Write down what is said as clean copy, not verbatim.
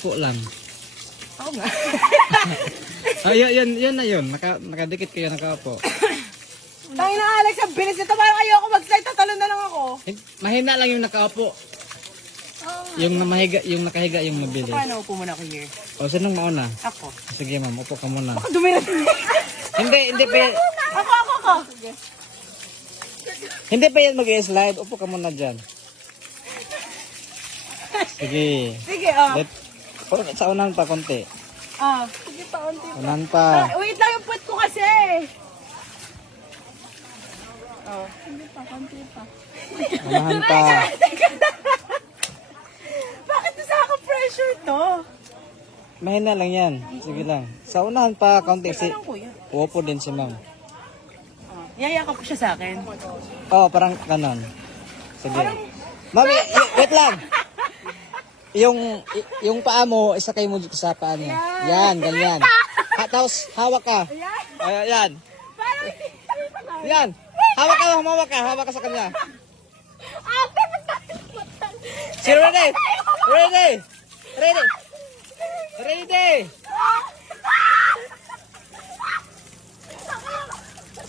Po lang. Oo nga. Yun na yun. Nakadikit kayo, nakaupo. Tayo na Alex, ang bilis nito. Parang ayoko mag-slide, tatalo na lang ako. Mahina lang yung nakaupo. Yung nakahiga yung mabilis. Paano upo muna ako here? O, sinong mauna? Ako. Sige ma'am, upo ka muna. Baka dumi na. Hindi pa yan. Ako. Hindi pa yan mag-slide. Upo ka muna dyan. Sige. Sige, oh. Sa unahan pa konti. Sige pa, unti pa. Unahan pa. Wait lang yung puwet ko kasi. Hindi pa, konti pa. Unahan pa. Bakit sa akin pressure to? Mahina lang yan. Sige lang. Sa unahan pa konti. Ano kuya? Upo din si ma'am. Yayakap ko siya sa akin. Oh, parang kanon. Sige. Mami, wait lang. Yung paa mo, isakay mo dito sa paa niya. Yan, ganyan. Tapos, hawak ka. Yan. Yan. Hawak ka sa kanya. Si ready. Ready.